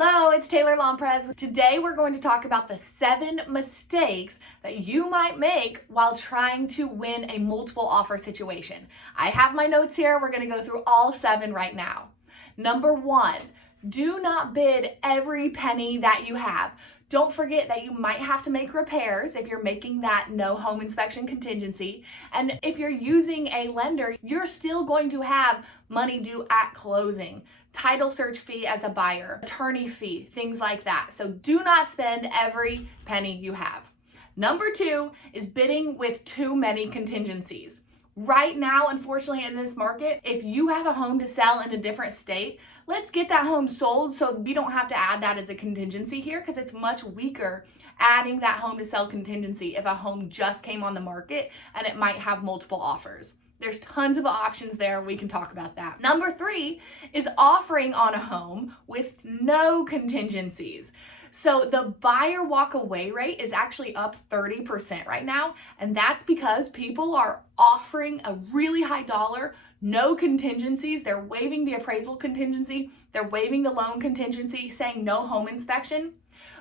Hello, it's Taylor Lomprez. Today we're going to talk about the 7 mistakes that you might make while trying to win a multiple offer situation. I have my notes here. We're going to go through all 7 right now. Number 1, do not bid every penny that you have. Don't forget that you might have to make repairs if you're making that no home inspection contingency. And if you're using a lender, you're still going to have money due at closing. Title search fee as a buyer, attorney fee, things like that. So do not spend every penny you have. Number 2 is bidding with too many contingencies. Right now, unfortunately, in this market, if you have a home to sell in a different state, let's get that home sold so we don't have to add that as a contingency here, because it's much weaker adding that home to sell contingency if a home just came on the market and it might have multiple offers. There's tons of options there. We can talk about that. Number 3 is offering on a home with no contingencies. So the buyer walk away rate is actually up 30% right now. And that's because people are offering a really high dollar, no contingencies. They're waiving the appraisal contingency. They're waiving the loan contingency, saying no home inspection.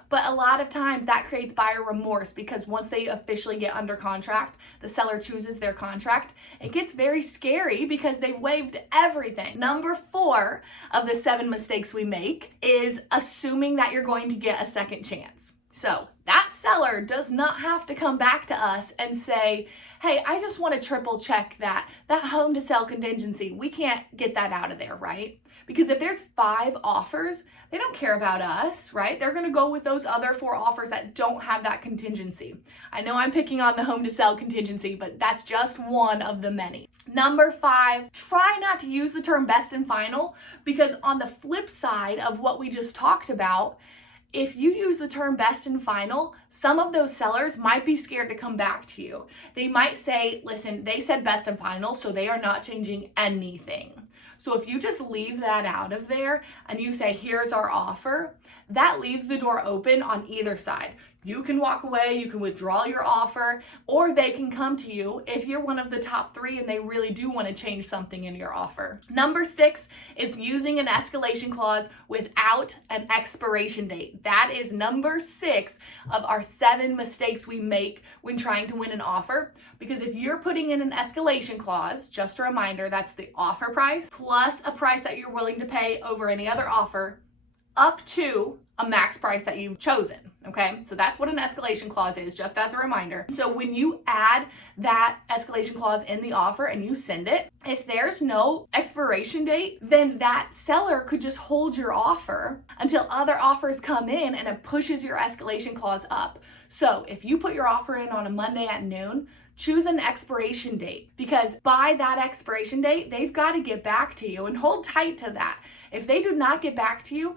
But a lot of times that creates buyer remorse, because once they officially get under contract, the seller chooses their contract. It gets very scary because they've waived everything. Number 4 of the 7 mistakes we make is assuming that you're going to get a second chance. So that seller does not have to come back to us and say, hey, I just want to triple check that home to sell contingency. We can't get that out of there, right? Because if there's 5 offers, they don't care about us, right? They're going to go with those other 4 offers that don't have that contingency. I know I'm picking on the home to sell contingency, but that's just one of the many. Number 5, try not to use the term best and final, because on the flip side of what we just talked about, if you use the term best and final, some of those sellers might be scared to come back to you. They might say, listen, they said best and final, so they are not changing anything. So if you just leave that out of there and you say, here's our offer, that leaves the door open on either side. You can walk away, you can withdraw your offer, or they can come to you if you're one of the top 3 and they really do want to change something in your offer. Number 6 is using an escalation clause without an expiration date. That is number 6 of our 7 mistakes we make when trying to win an offer. Because if you're putting in an escalation clause, just a reminder, that's the offer price plus a price that you're willing to pay over any other offer, up to a max price that you've chosen, okay? So that's what an escalation clause is, just as a reminder. So when you add that escalation clause in the offer and you send it, if there's no expiration date, then that seller could just hold your offer until other offers come in and it pushes your escalation clause up. So if you put your offer in on a Monday at noon, choose an expiration date, because by that expiration date, they've got to get back to you, and hold tight to that. If they do not get back to you,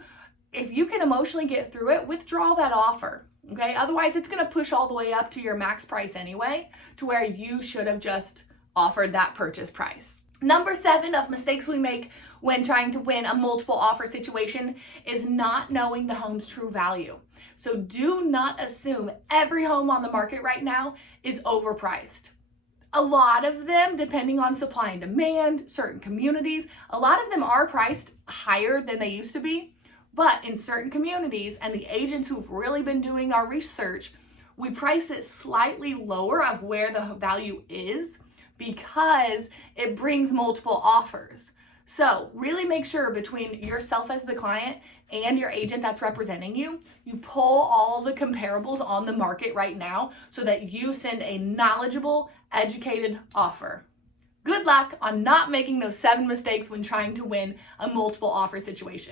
if you can emotionally get through it, withdraw that offer, okay? Otherwise, it's going to push all the way up to your max price anyway, to where you should have just offered that purchase price. Number 7 of mistakes we make when trying to win a multiple offer situation is not knowing the home's true value. So do not assume every home on the market right now is overpriced. A lot of them, depending on supply and demand, certain communities, a lot of them are priced higher than they used to be. But in certain communities, and the agents who've really been doing our research, we price it slightly lower of where the value is, because it brings multiple offers. So really make sure between yourself as the client and your agent that's representing you, you pull all the comparables on the market right now so that you send a knowledgeable, educated offer. Good luck on not making those 7 mistakes when trying to win a multiple offer situation.